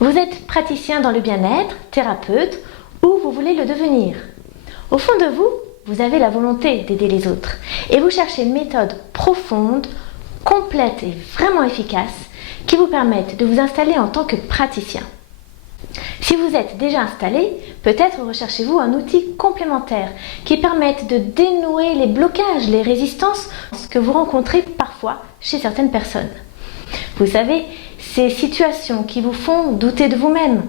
Vous êtes praticien dans le bien-être, thérapeute, ou vous voulez le devenir. Au fond de vous, vous avez la volonté d'aider les autres et vous cherchez une méthode profonde, complète et vraiment efficace qui vous permette de vous installer en tant que praticien. Si vous êtes déjà installé, peut-être recherchez-vous un outil complémentaire qui permette de dénouer les blocages, les résistances que vous rencontrez parfois chez certaines personnes. Vous savez, ces situations qui vous font douter de vous-même,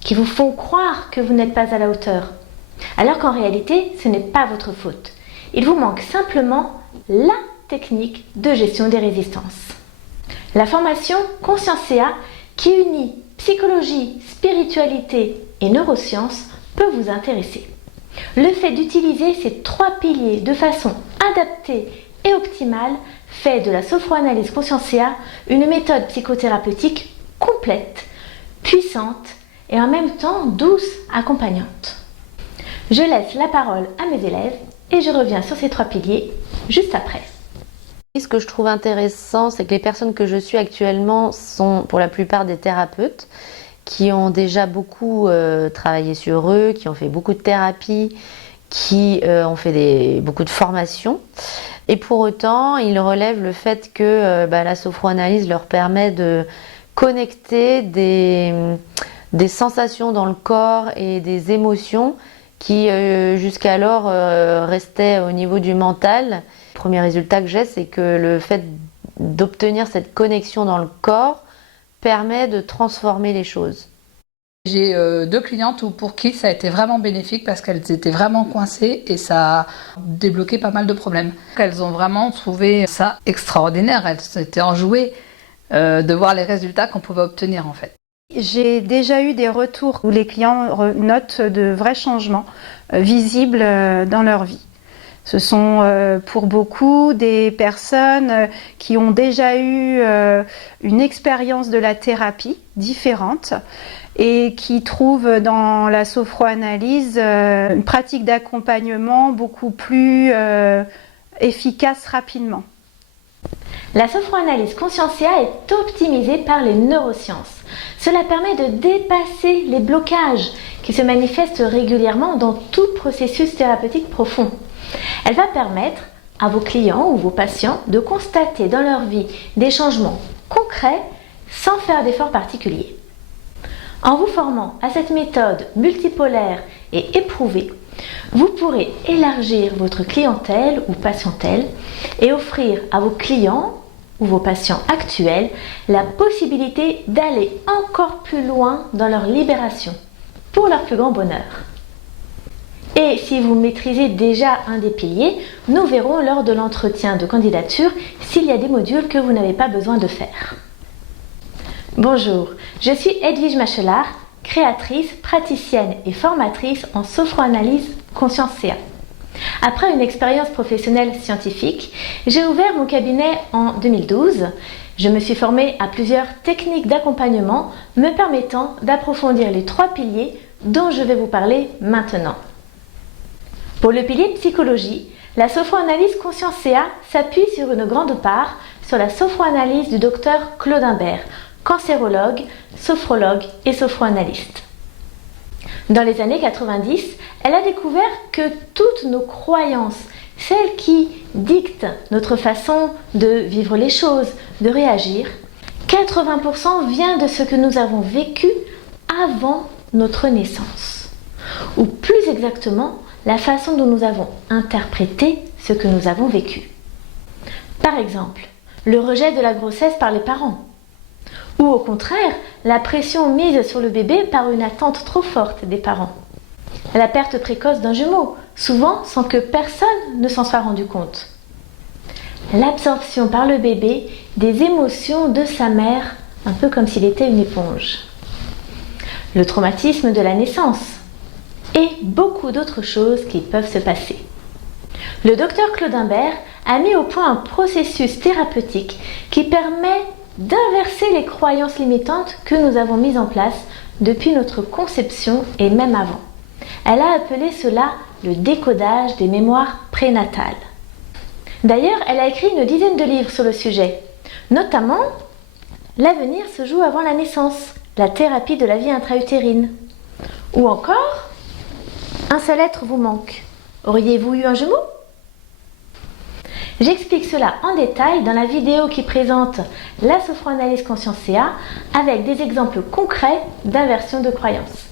qui vous font croire que vous n'êtes pas à la hauteur, alors qu'en réalité, ce n'est pas votre faute. Il vous manque simplement la technique de gestion des résistances. La formation Conscientia, qui unit psychologie, spiritualité et neurosciences, peut vous intéresser. Le fait d'utiliser ces 3 piliers de façon adaptée et optimale fait de la sophroanalyse Conscientia une méthode psychothérapeutique complète, puissante et en même temps douce, accompagnante. Je laisse la parole à mes élèves et je reviens sur ces 3 piliers juste après. Ce que je trouve intéressant, c'est que les personnes que je suis actuellement sont pour la plupart des thérapeutes qui ont déjà beaucoup travaillé sur eux, qui ont fait beaucoup de thérapie, qui ont fait beaucoup de formations. Et pour autant, ils relèvent le fait que la sophroanalyse leur permet de connecter des sensations dans le corps et des émotions qui jusqu'alors restaient au niveau du mental. Le premier résultat que j'ai, c'est que le fait d'obtenir cette connexion dans le corps permet de transformer les choses. J'ai 2 clientes pour qui ça a été vraiment bénéfique parce qu'elles étaient vraiment coincées et ça a débloqué pas mal de problèmes. Elles ont vraiment trouvé ça extraordinaire, elles s'étaient enjouées de voir les résultats qu'on pouvait obtenir en fait. J'ai déjà eu des retours où les clients notent de vrais changements visibles dans leur vie. Ce sont pour beaucoup des personnes qui ont déjà eu une expérience de la thérapie différente et qui trouvent dans la sophroanalyse une pratique d'accompagnement beaucoup plus efficace rapidement. La sophroanalyse Conscientia est optimisée par les neurosciences. Cela permet de dépasser les blocages qui se manifestent régulièrement dans tout processus thérapeutique profond. Elle va permettre à vos clients ou vos patients de constater dans leur vie des changements concrets sans faire d'efforts particuliers. En vous formant à cette méthode multipolaire et éprouvée, vous pourrez élargir votre clientèle ou patientèle et offrir à vos clients ou vos patients actuels la possibilité d'aller encore plus loin dans leur libération pour leur plus grand bonheur. Et si vous maîtrisez déjà un des piliers, nous verrons lors de l'entretien de candidature s'il y a des modules que vous n'avez pas besoin de faire. Bonjour, je suis Edwige Machelard, créatrice, praticienne et formatrice en sophroanalyse Conscientia. Après une expérience professionnelle scientifique, j'ai ouvert mon cabinet en 2012. Je me suis formée à plusieurs techniques d'accompagnement me permettant d'approfondir les 3 piliers dont je vais vous parler maintenant. Pour le pilier psychologie, la sophroanalyse Conscientia s'appuie sur une grande part sur la sophroanalyse du docteur Claude Imbert, cancérologue, sophrologue et sophroanalyste. Dans les années 90, elle a découvert que toutes nos croyances, celles qui dictent notre façon de vivre les choses, de réagir, 80% vient de ce que nous avons vécu avant notre naissance. Ou plus exactement, la façon dont nous avons interprété ce que nous avons vécu. Par exemple, le rejet de la grossesse par les parents. Ou au contraire, la pression mise sur le bébé par une attente trop forte des parents. La perte précoce d'un jumeau, souvent sans que personne ne s'en soit rendu compte. L'absorption par le bébé des émotions de sa mère, un peu comme s'il était une éponge. Le traumatisme de la naissance. Et beaucoup d'autres choses qui peuvent se passer. Le docteur Claude Imbert a mis au point un processus thérapeutique qui permet d'inverser les croyances limitantes que nous avons mises en place depuis notre conception et même avant. Elle a appelé cela le décodage des mémoires prénatales. D'ailleurs, elle a écrit une dizaine de livres sur le sujet, notamment « L'avenir se joue avant la naissance », la thérapie de la vie intra-utérine. Ou encore, un seul être vous manque. Auriez-vous eu un jumeau? J'explique cela en détail dans la vidéo qui présente la sophroanalyse conscientia avec des exemples concrets d'inversion de croyances.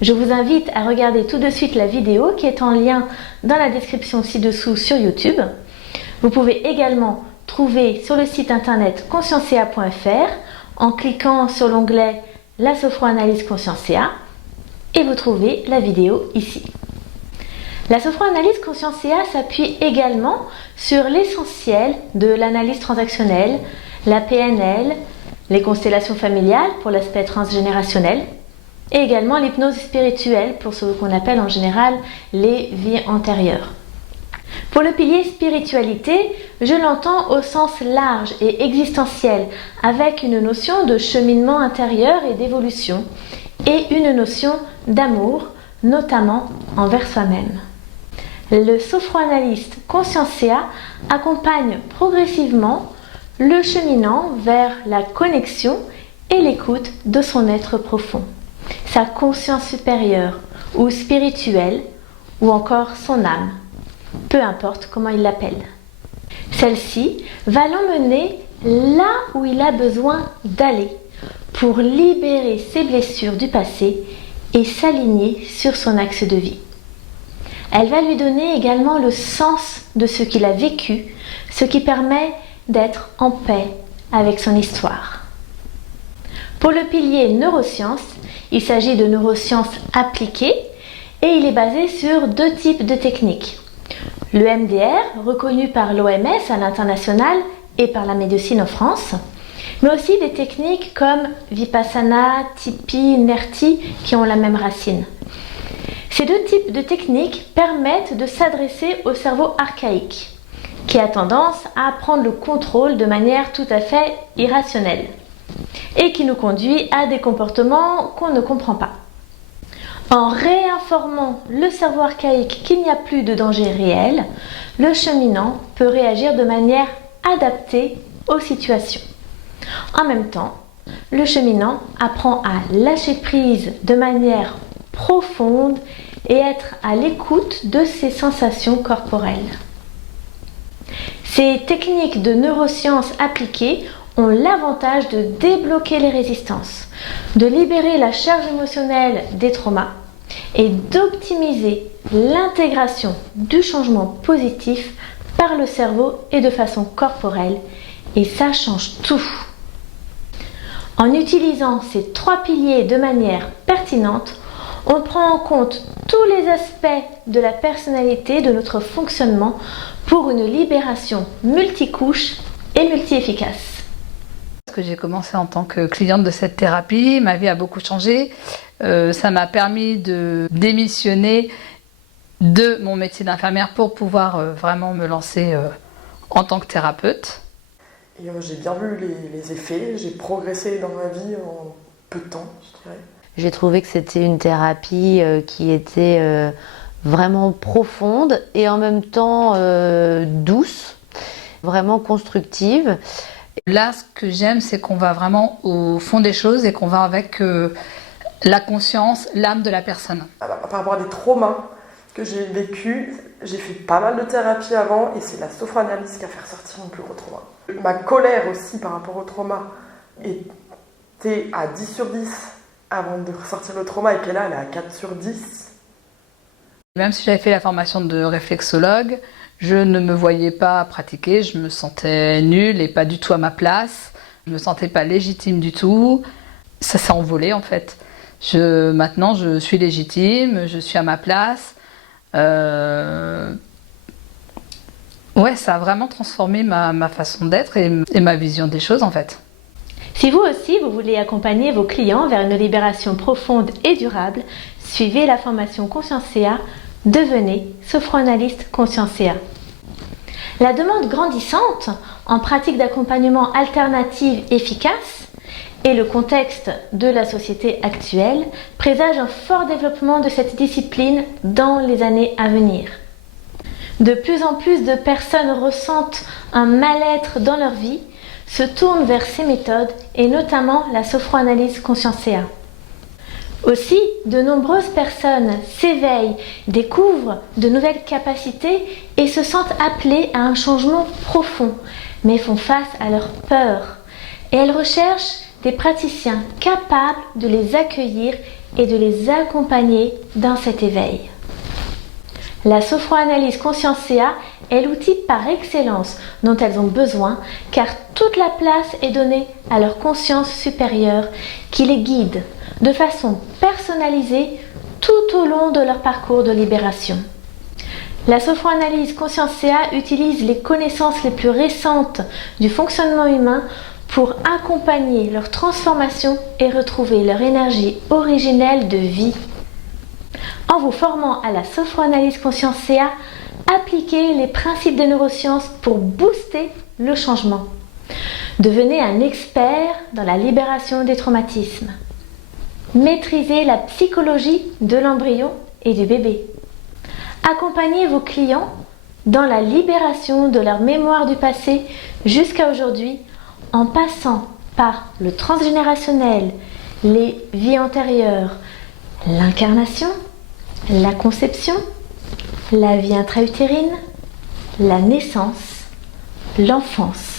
Je vous invite à regarder tout de suite la vidéo qui est en lien dans la description ci-dessous sur YouTube. Vous pouvez également trouver sur le site internet conscientia.fr en cliquant sur l'onglet la sophroanalyse conscientia et vous trouvez la vidéo ici. La sophroanalyse conscientia s'appuie également sur l'essentiel de l'analyse transactionnelle, la PNL, les constellations familiales pour l'aspect transgénérationnel et également l'hypnose spirituelle pour ce qu'on appelle en général les vies antérieures. Pour le pilier spiritualité, je l'entends au sens large et existentiel avec une notion de cheminement intérieur et d'évolution et une notion d'amour, notamment envers soi-même. Le sophroanalyste conscientia accompagne progressivement le cheminant vers la connexion et l'écoute de son être profond, sa conscience supérieure ou spirituelle ou encore son âme, peu importe comment il l'appelle. Celle-ci va l'emmener là où il a besoin d'aller pour libérer ses blessures du passé et s'aligner sur son axe de vie. Elle va lui donner également le sens de ce qu'il a vécu, ce qui permet d'être en paix avec son histoire. Pour le pilier neurosciences, il s'agit de neurosciences appliquées et il est basé sur deux types de techniques. Le MDR, reconnu par l'OMS à l'international et par la médecine en France, mais aussi des techniques comme Vipassana, Tipi, Nerti qui ont la même racine. Ces deux types de techniques permettent de s'adresser au cerveau archaïque, qui a tendance à prendre le contrôle de manière tout à fait irrationnelle et qui nous conduit à des comportements qu'on ne comprend pas. En réinformant le cerveau archaïque qu'il n'y a plus de danger réel, le cheminant peut réagir de manière adaptée aux situations. En même temps, le cheminant apprend à lâcher prise de manière profonde et être à l'écoute de ses sensations corporelles. Ces techniques de neurosciences appliquées ont l'avantage de débloquer les résistances, de libérer la charge émotionnelle des traumas et d'optimiser l'intégration du changement positif par le cerveau et de façon corporelle. Et ça change tout. En utilisant ces trois piliers de manière pertinente, on prend en compte tous les aspects de la personnalité, de notre fonctionnement pour une libération multicouche et multi-efficace. Parce que j'ai commencé en tant que cliente de cette thérapie, ma vie a beaucoup changé. Ça m'a permis de démissionner de mon métier d'infirmière pour pouvoir vraiment me lancer en tant que thérapeute. Et j'ai bien vu les effets, j'ai progressé dans ma vie en peu de temps, je dirais. J'ai trouvé que c'était une thérapie qui était vraiment profonde et en même temps douce, vraiment constructive. Là, ce que j'aime, c'est qu'on va vraiment au fond des choses et qu'on va avec la conscience, l'âme de la personne. Par rapport à des traumas que j'ai vécus, j'ai fait pas mal de thérapie avant et c'est la sophroanalyse qui a fait ressortir mon plus gros trauma. Ma colère aussi par rapport au trauma était à 10 sur 10 avant de ressortir le trauma et qu'elle elle est à 4 sur 10. Même si j'avais fait la formation de réflexologue, je ne me voyais pas pratiquer, je me sentais nulle et pas du tout à ma place. Je me sentais pas légitime du tout. Ça s'est envolé en fait. Maintenant, je suis légitime, je suis à ma place. Ouais, ça a vraiment transformé ma façon d'être et ma vision des choses en fait. Si vous aussi, vous voulez accompagner vos clients vers une libération profonde et durable, suivez la formation Conscientia, devenez sophroanalyste Conscientia. La demande grandissante en pratique d'accompagnement alternative efficace et le contexte de la société actuelle présage un fort développement de cette discipline dans les années à venir. De plus en plus de personnes ressentent un mal-être dans leur vie, se tournent vers ces méthodes et notamment la sophroanalyse consciencea. Aussi, de nombreuses personnes s'éveillent, découvrent de nouvelles capacités et se sentent appelées à un changement profond, mais font face à leur peur. Et elles recherchent des praticiens capables de les accueillir et de les accompagner dans cet éveil. La sophroanalyse consciencea est l'outil par excellence dont elles ont besoin, car toute la place est donnée à leur conscience supérieure qui les guide de façon personnalisée tout au long de leur parcours de libération. La sophroanalyse consciencea utilise les connaissances les plus récentes du fonctionnement humain pour accompagner leur transformation et retrouver leur énergie originelle de vie. En vous formant à la sophroanalyse consciencea, appliquez les principes des neurosciences pour booster le changement. Devenez un expert dans la libération des traumatismes. Maîtrisez la psychologie de l'embryon et du bébé. Accompagnez vos clients dans la libération de leur mémoire du passé jusqu'à aujourd'hui en passant par le transgénérationnel, les vies antérieures, l'incarnation, la conception, la vie intra-utérine, la naissance, l'enfance.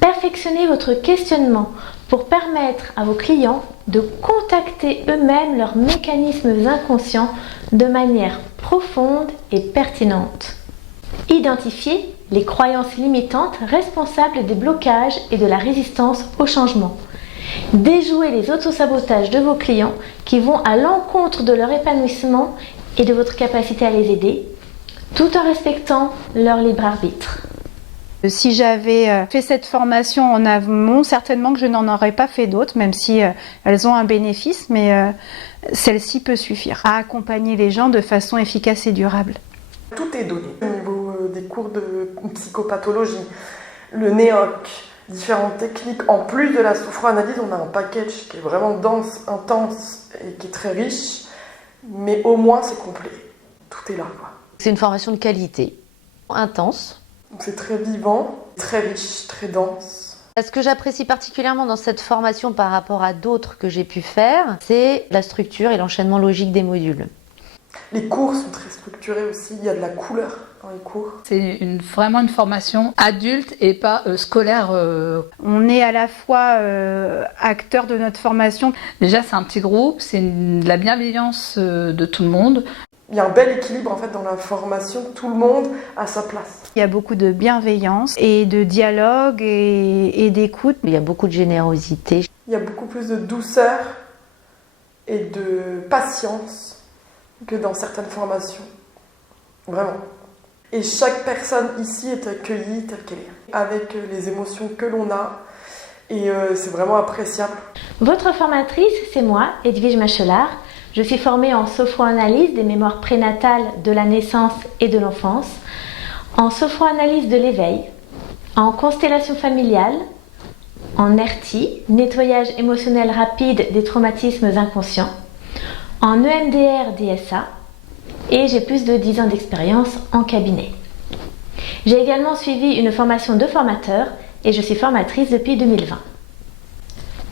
Perfectionnez votre questionnement pour permettre à vos clients de contacter eux-mêmes leurs mécanismes inconscients de manière profonde et pertinente. Identifiez les croyances limitantes responsables des blocages et de la résistance au changement. Déjouez les autosabotages de vos clients qui vont à l'encontre de leur épanouissement et de votre capacité à les aider, tout en respectant leur libre arbitre. Si j'avais fait cette formation en amont, certainement que je n'en aurais pas fait d'autres, même si elles ont un bénéfice, mais celle-ci peut suffire à accompagner les gens de façon efficace et durable. Tout est donné au niveau des cours de psychopathologie, le NEOC, différentes techniques. En plus de la sophroanalyse, on a un package qui est vraiment dense, intense et qui est très riche, mais au moins c'est complet. Tout est là, quoi. C'est une formation de qualité, intense. Donc c'est très vivant, très riche, très dense. Ce que j'apprécie particulièrement dans cette formation par rapport à d'autres que j'ai pu faire, c'est la structure et l'enchaînement logique des modules. Les cours sont très structurés aussi, il y a de la couleur dans les cours. C'est vraiment une formation adulte et pas scolaire. On est à la fois acteur de notre formation. Déjà, c'est un petit groupe, c'est de la bienveillance de tout le monde. Il y a un bel équilibre en fait dans la formation, tout le monde a sa place. Il y a beaucoup de bienveillance et de dialogue et d'écoute. Il y a beaucoup de générosité. Il y a beaucoup plus de douceur et de patience que dans certaines formations. Vraiment. Et chaque personne ici est accueillie telle qu'elle est, avec les émotions que l'on a. Et c'est vraiment appréciable. Votre formatrice, c'est moi, Edwige Machelard. Je suis formée en sophroanalyse des mémoires prénatales de la naissance et de l'enfance, en sophroanalyse de l'éveil, en constellation familiale, en NERTI, nettoyage émotionnel rapide des traumatismes inconscients, en EMDR DSA, et j'ai plus de 10 ans d'expérience en cabinet. J'ai également suivi une formation de formateur et je suis formatrice depuis 2020.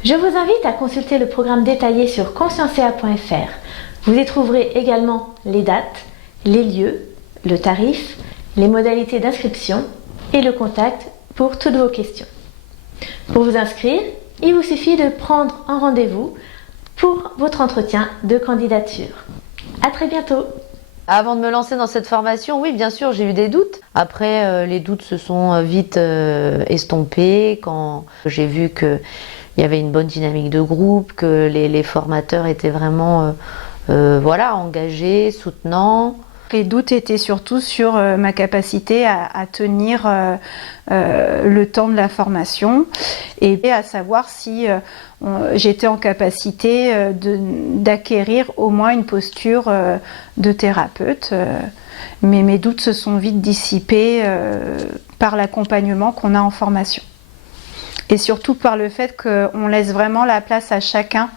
Je vous invite à consulter le programme détaillé sur consciencea.fr. Vous y trouverez également les dates, les lieux, le tarif, les modalités d'inscription et le contact pour toutes vos questions. Pour vous inscrire, il vous suffit de prendre un rendez-vous pour votre entretien de candidature. À très bientôt! Avant de me lancer dans cette formation, oui, bien sûr, j'ai eu des doutes. Après, les doutes se sont vite estompés quand j'ai vu qu'il y avait une bonne dynamique de groupe, que les formateurs étaient vraiment engagés, soutenants. Les doutes étaient surtout sur ma capacité à tenir le temps de la formation et à savoir si j'étais en capacité d'acquérir au moins une posture de thérapeute. Mais mes doutes se sont vite dissipés par l'accompagnement qu'on a en formation. Et surtout par le fait qu'on laisse vraiment la place à chacun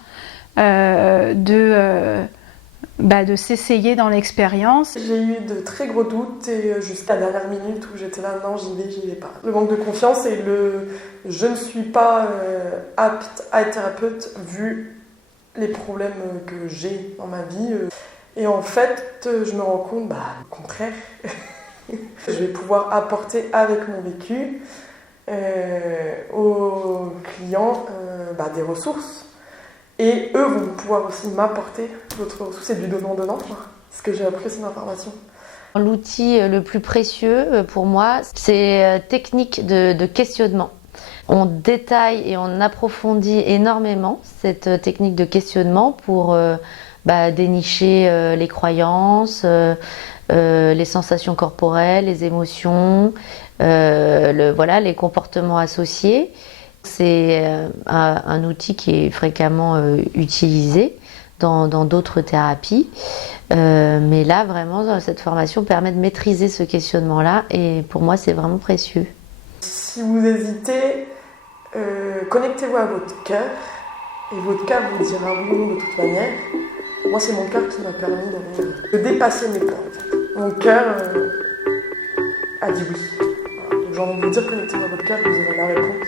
de s'essayer dans l'expérience. J'ai eu de très gros doutes et jusqu'à la dernière minute où j'étais là, non, j'y vais pas. Le manque de confiance et je ne suis pas apte à être thérapeute vu les problèmes que j'ai dans ma vie. Et en fait, je me rends compte, au contraire, je vais pouvoir apporter avec mon vécu aux clients des ressources. Et eux vont pouvoir aussi m'apporter d'autres ressources. C'est du donnant-donnant, ce que j'ai appris aussi dans la formation. L'outil le plus précieux pour moi, c'est technique de questionnement. On détaille et on approfondit énormément cette technique de questionnement pour dénicher les croyances, les sensations corporelles, les émotions, les comportements associés. C'est un outil qui est fréquemment utilisé dans d'autres thérapies. Mais là, vraiment, cette formation permet de maîtriser ce questionnement-là et pour moi, c'est vraiment précieux. Si vous hésitez, connectez-vous à votre cœur et votre cœur vous dira oui de toute manière. Moi, c'est mon cœur qui m'a permis de dépasser mes peurs. En fait. Mon cœur a dit oui. Voilà. Donc, j'ai envie de vous dire, connectez-vous à votre cœur, vous aurez la réponse.